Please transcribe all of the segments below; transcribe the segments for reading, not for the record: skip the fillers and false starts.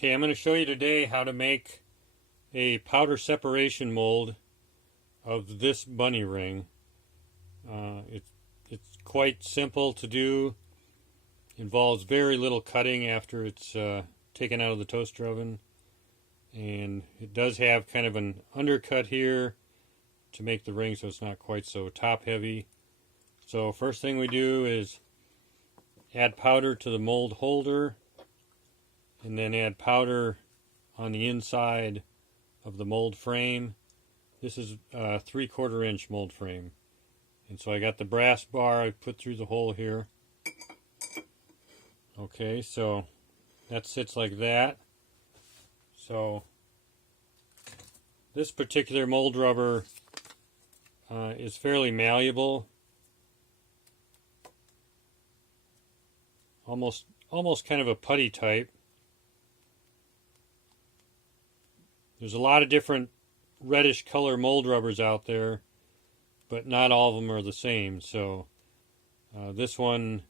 Okay, I'm going to show you today how to make a powder separation mold of this bunny ring. It's quite simple to do. Involves very little cutting after it's taken out of the toaster oven, and it does have kind of an undercut here to make the ring so it's not quite so top heavy. So first thing we do is add powder to the mold holder, and then add powder on the inside of the mold frame. This is a 3/4 inch mold frame, and so I got the brass bar I put through the hole here. Okay, so that sits like that. So this particular mold rubber is fairly malleable, almost kind of a putty type. There's a lot of different reddish color mold rubbers out there, but not all of them are the same. So this one,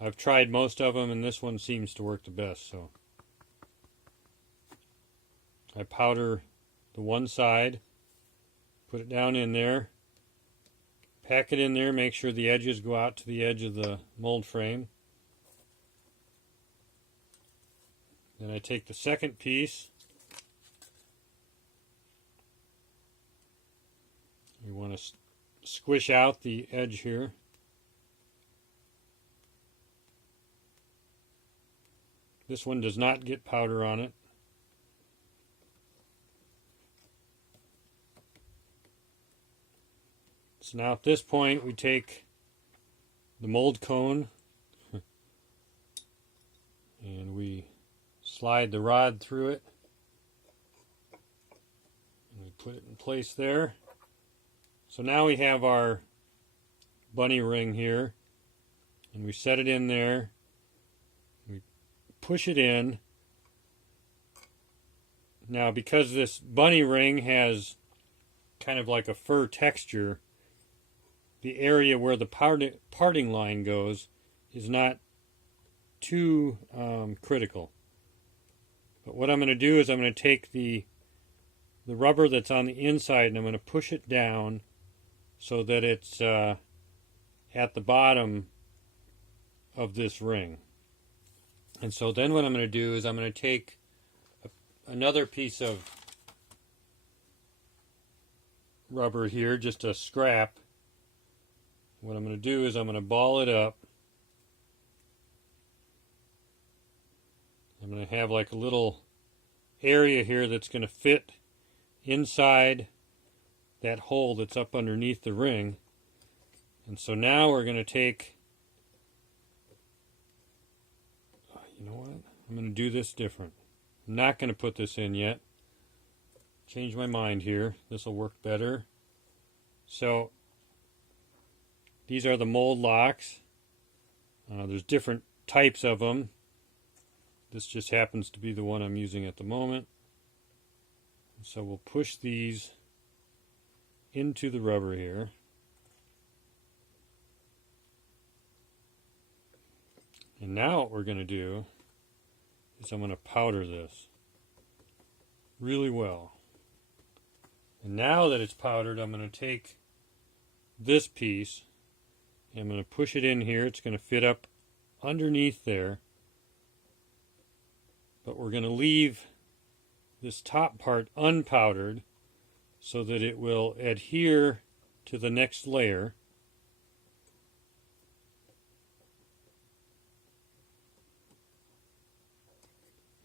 I've tried most of them, and this one seems to work the best. So I powder the one side, put it down in there, pack it in there, make sure the edges go out to the edge of the mold frame. Then I take the second piece. You want to squish out the edge here. This one does not get powder on it. So now at this point we take the mold cone and we slide the rod through it. And we put it in place there. So now we have our bunny ring here, and we set it in there. We push it in. Now, because this bunny ring has kind of like a fur texture, the area where the parting line goes is not too critical. But what I'm going to do is I'm going to take the rubber that's on the inside and I'm going to push it down so that it's at the bottom of this ring. And so then what I'm going to do is I'm going to take another piece of rubber here, just a scrap. What I'm going to do is I'm going to ball it up. I'm going to have like a little area here that's going to fit inside that hole that's up underneath the ring. And so now we're going to take, you know what, I'm going to do this different. I'm not going to put this in yet. Change my mind here. This will work better. So these are the mold locks. There's different types of them. This just happens to be the one I'm using at the moment. So we'll push these into the rubber here. And now what we're going to do is I'm going to powder this really well. And now that it's powdered, I'm going to take this piece and I'm going to push it in here. It's going to fit up underneath there. But we're going to leave this top part unpowdered so that it will adhere to the next layer.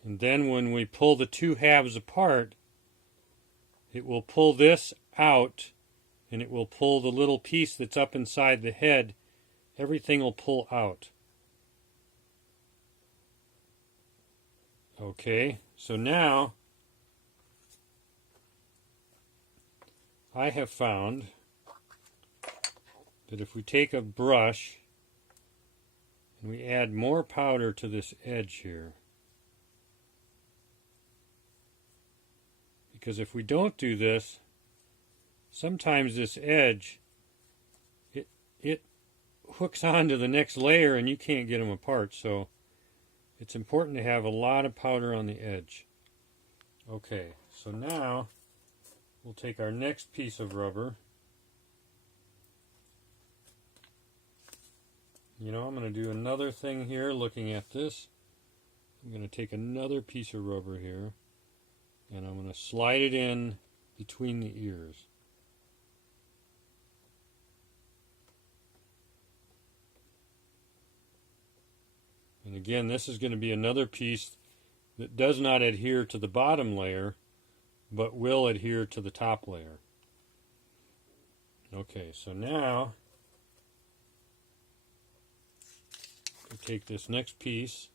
And then when we pull the two halves apart, it will pull this out and it will pull the little piece that's up inside the head. Everything will pull out. Okay, so now I have found that if we take a brush and we add more powder to this edge here, because if we don't do this, sometimes this edge, it hooks onto the next layer and you can't get them apart. So it's important to have a lot of powder on the edge. Okay, so now we'll take our next piece of rubber. You know, I'm going to do another thing here looking at this. I'm going to take another piece of rubber here and I'm going to slide it in between the ears. And again, this is going to be another piece that does not adhere to the bottom layer, but will adhere to the top layer. Okay, so now I take this next piece.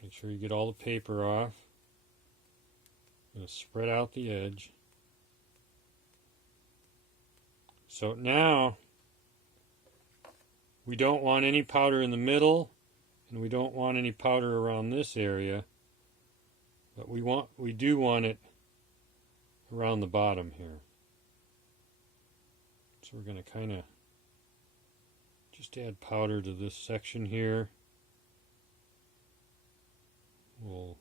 Make sure you get all the paper off. I'm going to spread out the edge. So now we don't want any powder in the middle, and we don't want any powder around this area, but we do want it around the bottom here. So we're going to kind of just add powder to this section here. We'll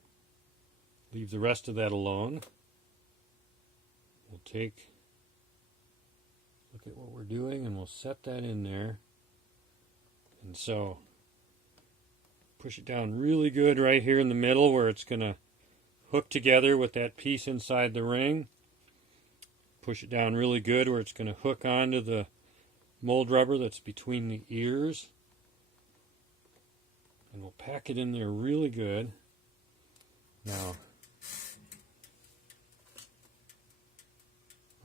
leave the rest of that alone. We'll look at what we're doing and we'll set that in there. And so push it down really good right here in the middle where it's going to hook together with that piece inside the ring. Push it down really good where it's going to hook onto the mold rubber that's between the ears. And we'll pack it in there really good. Now,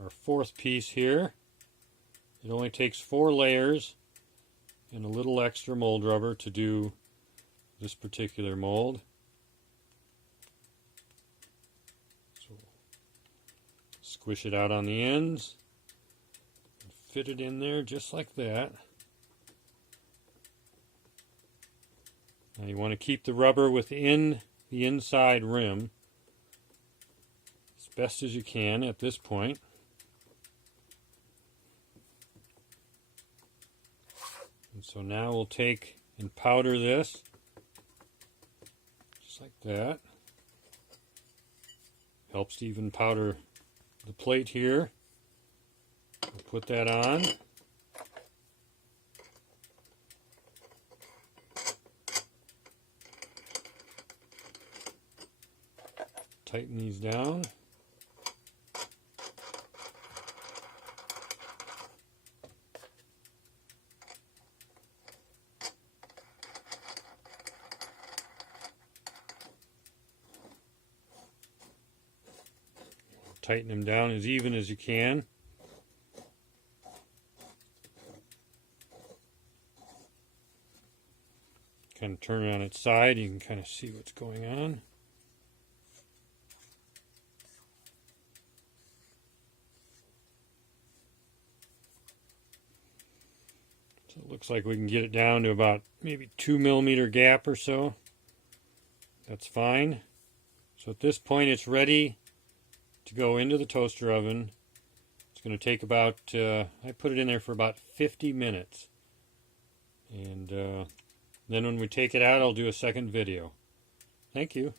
our fourth piece here, it only takes 4 layers and a little extra mold rubber to do this particular mold. So squish it out on the ends and fit it in there just like that. Now you want to keep the rubber within the inside rim as best as you can at this point. And so now we'll take and powder this just like that. Helps to even powder the plate here. We'll put that on. Tighten these down. Tighten them down as even as you can. Kind of turn it on its side, you can kind of see what's going on. So it looks like we can get it down to about maybe 2 millimeter gap or so. That's fine. So at this point it's ready to go into the toaster oven. It's going to take about, I put it in there for about 50 minutes. And then when we take it out, I'll do a second video. Thank you.